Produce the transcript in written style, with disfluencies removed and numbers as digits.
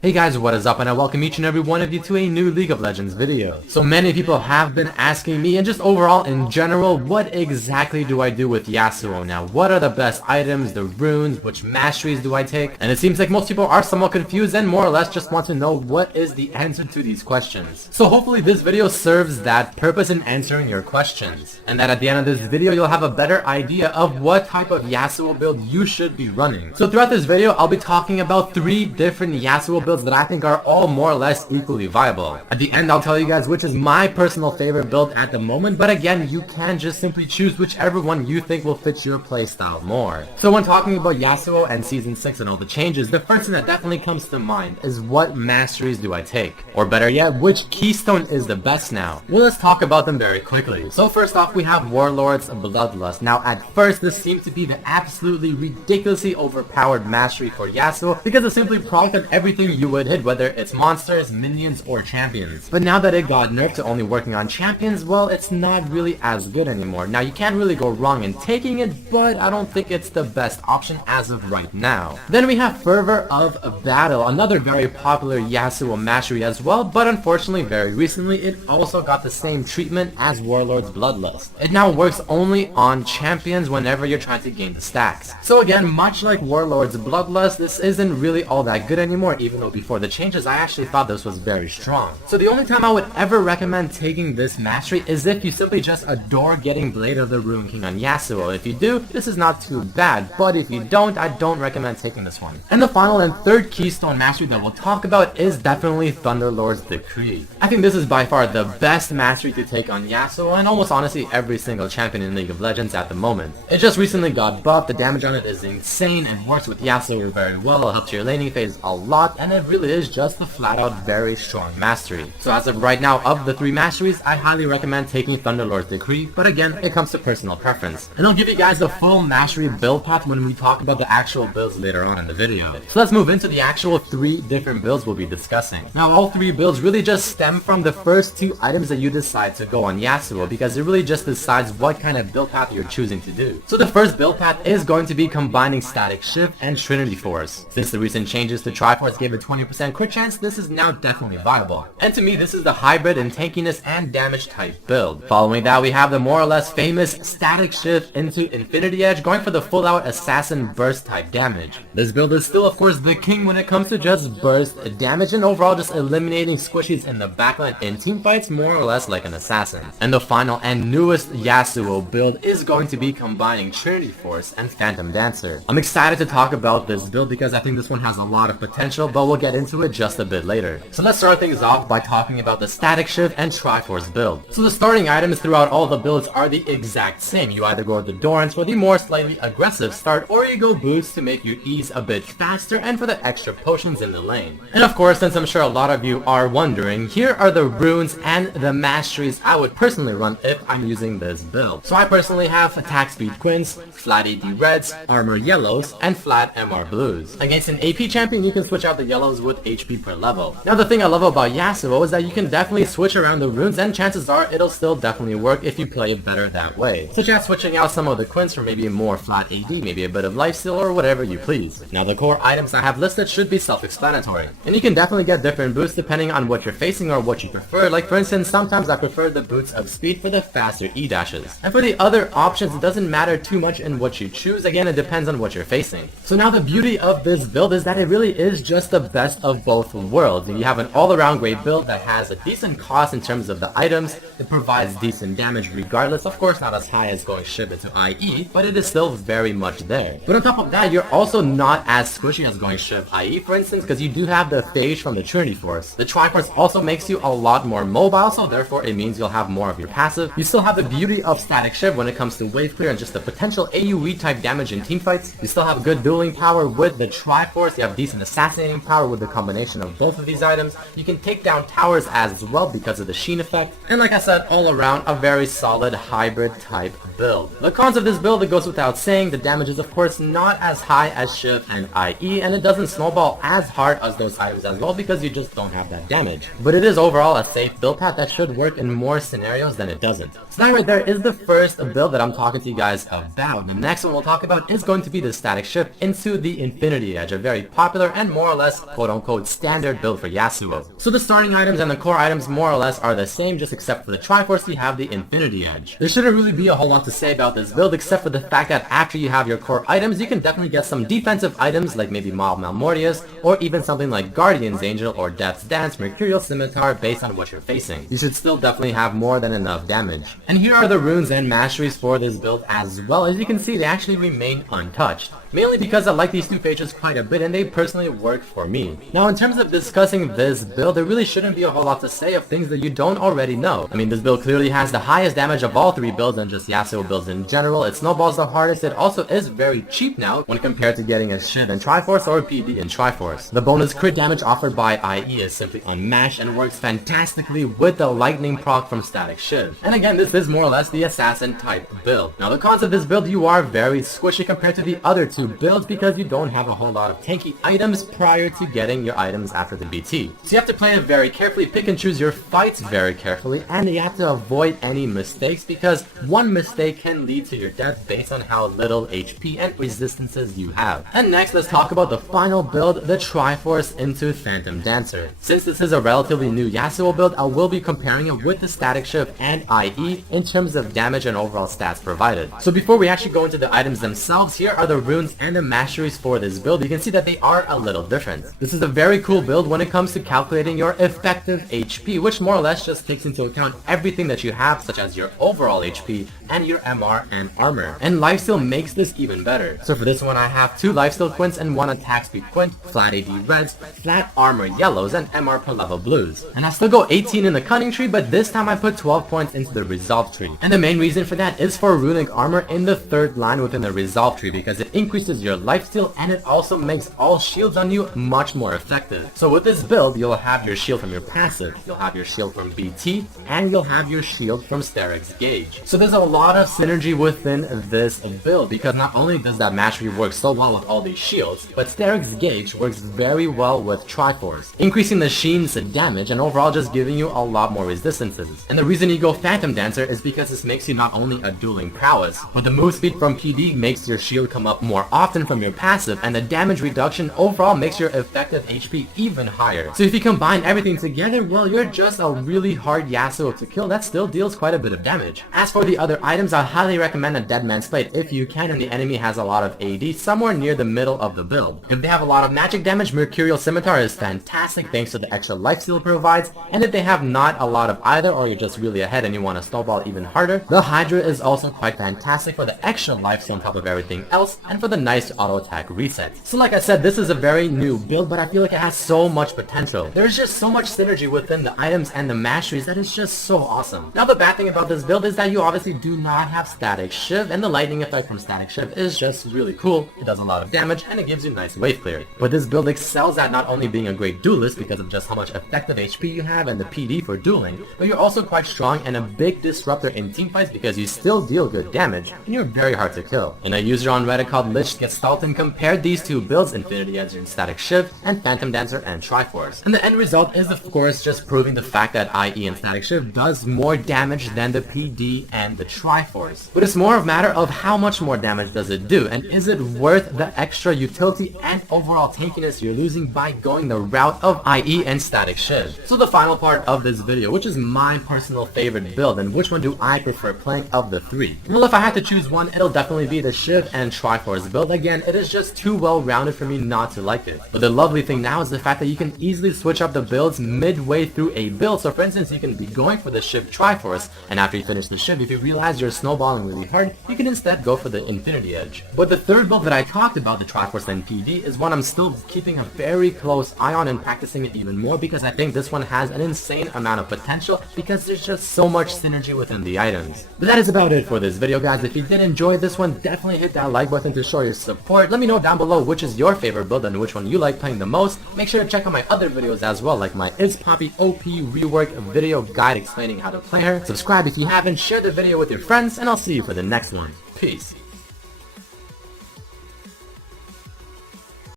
Hey guys, what is up, and I welcome each and every one of you to a new League of Legends video. So many people have been asking me, and just overall in general, what exactly do I do with Yasuo now? What are the best items, the runes, which masteries do I take? And it seems like most people are somewhat confused and more or less just want to know what is the answer to these questions. So hopefully this video serves that purpose in answering your questions, and that at the end of this video you'll have a better idea of what type of Yasuo build you should be running. So throughout this video I'll be talking about 3 different Yasuo builds that I think are all more or less equally viable. At the end I'll tell you guys which is my personal favorite build at the moment, but again you can just simply choose whichever one you think will fit your playstyle more. So when talking about Yasuo and Season 6 and all the changes, the first thing that definitely comes to mind is what masteries do I take? Or better yet, which keystone is the best now? Well, let's talk about them very quickly. So first off we have Warlord's Bloodlust. Now at first this seemed to be the absolutely ridiculously overpowered mastery for Yasuo because it simply procced everything you would hit, whether it's monsters, minions, or champions. But now that it got nerfed to only working on champions, well, it's not really as good anymore. Now you can't really go wrong in taking it, but I don't think it's the best option as of right now. Then we have Fervor of Battle, another very popular Yasuo mastery as well, but unfortunately very recently it also got the same treatment as Warlord's Bloodlust. It now works only on champions whenever you're trying to gain the stacks. So again, much like Warlord's Bloodlust, this isn't really all that good anymore, even though before the changes I actually thought this was very strong. So the only time I would ever recommend taking this mastery is if you simply just adore getting Blade of the Ruin King on Yasuo. If you do, this is not too bad, but if you don't, I don't recommend taking this one. And the final and third keystone mastery that we'll talk about is definitely Thunderlord's Decree. I think this is by far the best mastery to take on Yasuo and almost honestly every single champion in League of Legends at the moment. It just recently got buffed, the damage on it is insane, it works with Yasuo very well, it helps your laning phase a lot, and it really is just a flat out very strong mastery. So as of right now, of the 3 masteries, I highly recommend taking Thunderlord's Decree, but again, it comes to personal preference. And I'll give you guys the full mastery build path when we talk about the actual builds later on in the video. So let's move into the actual 3 different builds we'll be discussing. Now all 3 builds really just stem from the first 2 items that you decide to go on Yasuo, because it really just decides what kind of build path you're choosing to do. So the first build path is going to be combining Static Shift and Trinity Force. Since the recent changes to Triforce gave a 20% crit chance, this is now definitely viable. And to me, this is the hybrid in tankiness and damage type build. Following that, we have the more or less famous Static Shift into Infinity Edge, going for the full out Assassin Burst type damage. This build is still of course the king when it comes to just burst damage and overall just eliminating squishies in the backline in teamfights more or less like an assassin. And the final and newest Yasuo build is going to be combining Trinity Force and Phantom Dancer. I'm excited to talk about this build because I think this one has a lot of potential, but we'll get into it just a bit later. So let's start things off by talking about the Static Shift and Triforce build. So the starting items throughout all the builds are the exact same. You either go with the Dorans for the more slightly aggressive start, or you go boost to make your E's a bit faster and for the extra potions in the lane. And of course, since I'm sure a lot of you are wondering, here are the runes and the masteries I would personally run if I'm using this build. So I personally have Attack Speed Quins, Flat AD Reds, Armor Yellows, and Flat MR Blues. Against an AP champion, you can switch out the yellows with HP per level. Now the thing I love about Yasuo is that you can definitely switch around the runes, and chances are it'll still definitely work if you play it better that way. Such as switching out some of the Quins for maybe more Flat AD, maybe a bit of lifesteal, or whatever you please. Now the core items I have listed should be self-explanatory, and you can definitely get different boosts depending on what you're facing or what you prefer. Like for instance, sometimes I prefer the boots of speed for the faster E dashes. And for the other options, it doesn't matter too much in what you choose. Again, it depends on what you're facing. So now the beauty of this build is that it really is just the best of both worlds. You have an all-around great build that has a decent cost in terms of the items, it provides decent damage regardless, of course not as high as going Shib into IE, but it is still very much there. But on top of that, you're also not as squishy as going Shib IE, for instance, because you do have the phase from the Trinity Force. The Triforce also makes you a lot more mobile, so therefore it means you'll have more of your passive. You still have the beauty of Static Shift when it comes to wave clear and just the potential AoE type damage in teamfights. You still have good dueling power with the Triforce, you have decent assassinating power with the combination of both of these items. You can take down towers as well because of the Sheen effect, and like I said, all around a very solid hybrid type build. The cons of this build, it goes without saying, the damage is of course not as high as Shiv and IE, and it doesn't snowball as hard as those items as well because you just don't have that damage. But it is overall a safe build path that should work in more scenarios than it doesn't. So that right there is the first build that I'm talking to you guys about. The next one we'll talk about is going to be the Static Shift into the Infinity Edge, a very popular and more or less quote-unquote standard build for Yasuo. So the starting items and the core items more or less are the same, just except for the Triforce you have the Infinity Edge. There shouldn't really be a whole lot to say about this build except for the fact that after you have your core items, you can definitely get some defensive items like maybe Mob Malmortius, or even something like Guardian's Angel or Death's Dance, Mercurial Scimitar based on what you're facing. You should still definitely have more than enough damage. And here are the runes and masteries for this build as well. As you can see, they actually remain untouched. Mainly because I like these two features quite a bit and they personally work for me. Now in terms of discussing this build, there really shouldn't be a whole lot to say of things that you don't already know. I mean, this build clearly has the highest damage of all three builds and just Yasuo builds in general. It snowballs the hardest. It also is very cheap now when compared to getting a Shiv in Triforce or a PD in Triforce. The bonus crit damage offered by IE is simply unmatched and works fantastically with the lightning proc from Static Shiv. And again, this is more or less the assassin type build. Now the cons of this build, you are very squishy compared to the other two builds because you don't have a whole lot of tanky items prior to getting your items after the BT. So you have to play it very carefully, pick and choose your fights very carefully, and you have to avoid any mistakes because one mistake can lead to your death based on how little HP and resistances you have. And next, let's talk about the final build, the Triforce into Phantom Dancer. Since this is a relatively new Yasuo build, I will be comparing it with the Static Shiv and IE in terms of damage and overall stats provided. So before we actually go into the items themselves, here are the runes and the masteries for this build. You can see that they are a little different. This is a very cool build when it comes to calculating your effective HP, which more or less just takes into account everything that you have, such as your overall HP and your MR and armor. And lifesteal makes this even better. So for this one, I have 2 lifesteal quints and 1 attack speed quint, flat AD reds, flat armor yellows, and MR per level blues. And I still go 18 in the cunning tree, but this time I put 12 points into the resolve tree. And the main reason for that is for runic armor in the 3rd line within the resolve tree because it increases your lifesteal and it also makes all shields on you much more effective. So with this build, you'll have your shield from your passive, you'll have your shield from BT, and you'll have your shield from Steric's Gauge. So there's a lot of synergy within this build because not only does that mastery work so well with all these shields, but Steric's Gauge works very well with Triforce, increasing the Sheen's damage and overall just giving you a lot more resistances. And the reason you go Phantom Dancer is because this makes you not only a dueling prowess, but the move speed from PD makes your shield come up more often from your passive, and the damage reduction overall makes your effective HP even higher. So if you combine everything together, well, you're just a really hard Yasuo to kill that still deals quite a bit of damage. As for the other items, I highly recommend a Dead Man's Blade if you can and the enemy has a lot of AD somewhere near the middle of the build. If they have a lot of magic damage, Mercurial Scimitar is fantastic thanks to the extra lifesteal it provides, and if they have not a lot of either or you're just really ahead and you want to snowball even harder, the Hydra is also quite fantastic for the extra lifesteal on top of everything else and for the nice auto attack reset. So like I said, this is a very new build, but I feel like it has so much potential. There is just so much synergy within the items and the masteries that is just so awesome. Now the bad thing about this build is that you obviously do not have Static Shiv, and the lightning effect from Static Shiv is just really cool. It does a lot of damage and it gives you nice wave clear. But this build excels at not only being a great duelist because of just how much effective HP you have and the PD for dueling, but you're also quite strong and a big disruptor in teamfights because you still deal good damage and you're very hard to kill. And a user on Reddit called LichGestalten compared these two builds, Infinity Edge and Static Shiv, and Phantom Dancer and Triforce. And the end result is of course just proving the fact that IE and Static Shiv does more damage than the PD and the Triforce. But it's more of a matter of how much more damage does it do, and is it worth the extra utility and overall tankiness you're losing by going the route of IE and Static Shiv. So the final part of this video, which is my personal favorite build, and which one do I prefer playing of the 3? Well, if I had to choose one, it'll definitely be the Shiv and Triforce build. Again, it is just too well rounded for me not to like it. But the lovely thing now is the fact that you can easily switch up the builds midway through a build. So for instance, you can be going for the Shiv Triforce, and after you finish the Shiv, if you realize you're snowballing really hard, you can instead go for the Infinity Edge. But the third build that I talked about, the Triforce and PD, is one I'm still keeping a very close eye on and practicing it even more because I think this one has an insane amount of potential because there's just so much synergy within the items. But that is about it for this video, guys. If you did enjoy this one, definitely hit that like button to show your support. Let me know down below which is your favorite build and which one you like playing the most. Make sure to check out my other videos as well, like my Is Poppy OP rework video guide explaining how to play her. Subscribe if you haven't, share the video with your friends, and I'll see you for the next one. Peace.